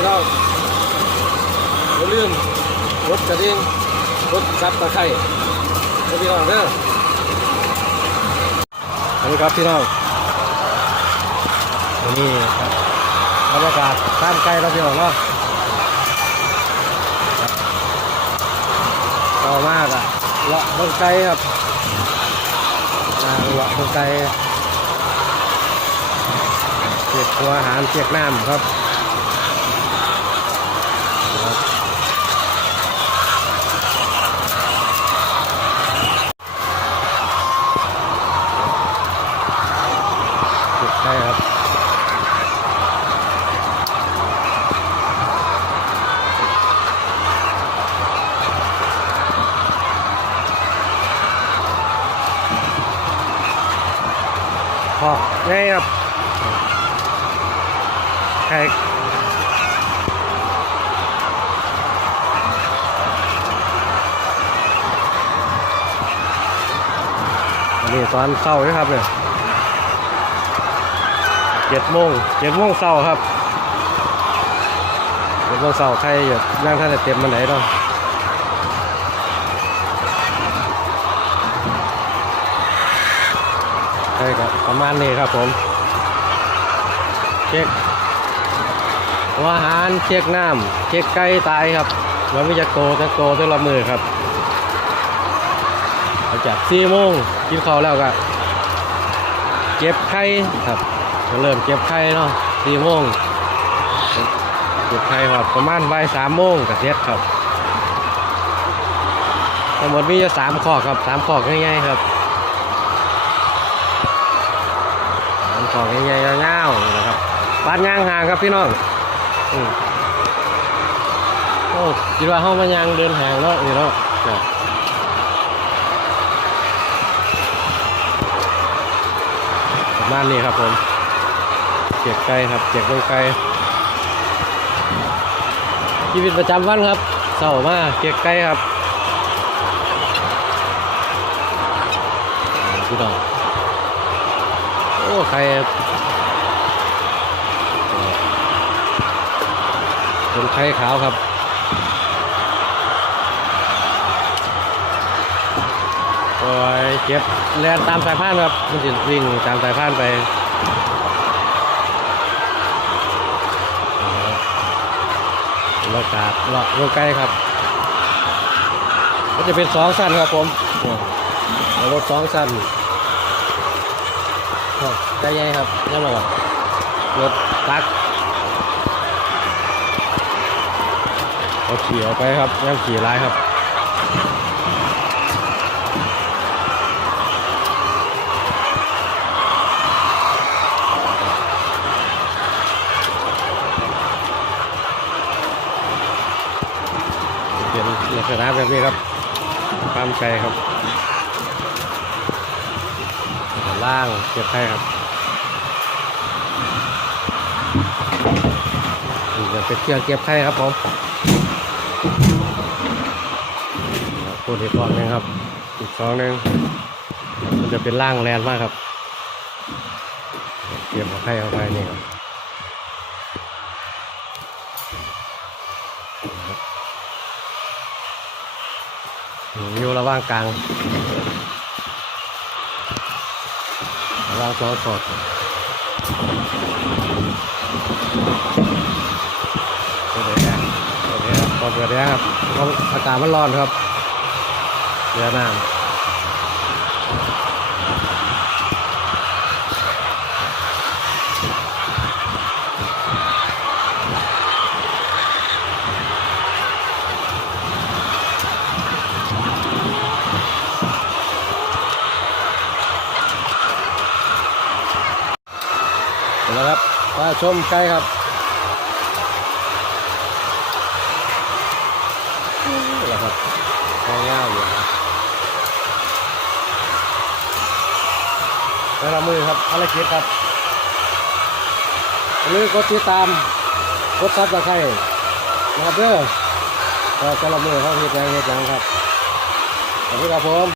พี่น้องอย่าลืมกดกระดิ่งกดซับตะไคร้พี่น้องเด้อสวัสดีครับพี่น้องวันนี้ครับบรรยากาศท่ามไกลเราพี่น้องเนาะต่อมากอะเลาะบิ่งไกลครับเลาะบิ่งไกลเก็บหัวอาหารเก็บน้ำครับ ใช่ครับ พอไงครับใครนนี้ตอนเศร้าด้วยครับเนี่ยเจ็ดโมงเจ็ดโมงเช้าครับเจ็ดโมงเช้าใครอยากนั่งท่านเต็มมันไหนเนาะ ครับประมาณนี้ครับผมเช็คหัวอาหารเช็คน้ำเช็คไก่ตายครับแล้วไม่จะโตจะโตแต่ละมือครับหลังจากสี่โมงกินข้าวแล้วก็เก็บไข่ครับเริ่มเก็บไข่เนาะสี่โมงเก็บไข่หอดประมาณบ่ายสามโมงกับเสร็จครับทั้งหมดมีอยู่สามข้อครับสามข้อง่ายๆครับ สามข้อง่ายาวๆนะครับบ้านย่างห่างครับพี่น้องโอ้คิดว่าห้องมันยางเดินห่างเนาะนี่เนาะจ้ะประมาณนี้ครับผมเกียกไก่ครับเกียกลงไก่ชีวิตประจำวันครับเศร้ามาเกียกไก่ครับพี่น้อง อ้ไข่เป็นไข่ขาวครับโอ้ยเก็บแลนตามสายพานครับ มันจะวิ่งตามสายพานไปบรรยากาศเลาะลงใกล้ครับก็จะเป็นสองสั้นครับผมเนี่ยรถสองสั้น ใจใหญ่ครับนี่หรอรถตักเอาขี่ออกไปครับยังขี่ร้ายครับเป็นลักษณะแบบนี้ครับความไกลครับ ล่างเก็บไข่ครับนี่จะเป็นเครื่องเก็บไข่ครับผมพูดอีกฟองหนึงครับ อีกฟองหนึงมันจะเป็นล่างแรงมากครับ เก็บเอาไข่เข้าไปนี่ครับอยู่ระหว่างกลาง รางสอสดเปิดแอร์เปิดแอร์พอเปิดแอร์ครับเพราะอากาศมันร้อนครับเรือน้ำ แล้วครับมาชมไกลครับนี่แหละครับง่ายๆอยู่ครับแต่ละมือครับอะไรกิจครับอย่าลืมกดติดตามกดซับสไครต์นะครับเด้อแต่ละมือเขาเฮ็ดหยังเฮ็ดหยังครับสวัสดีครับผม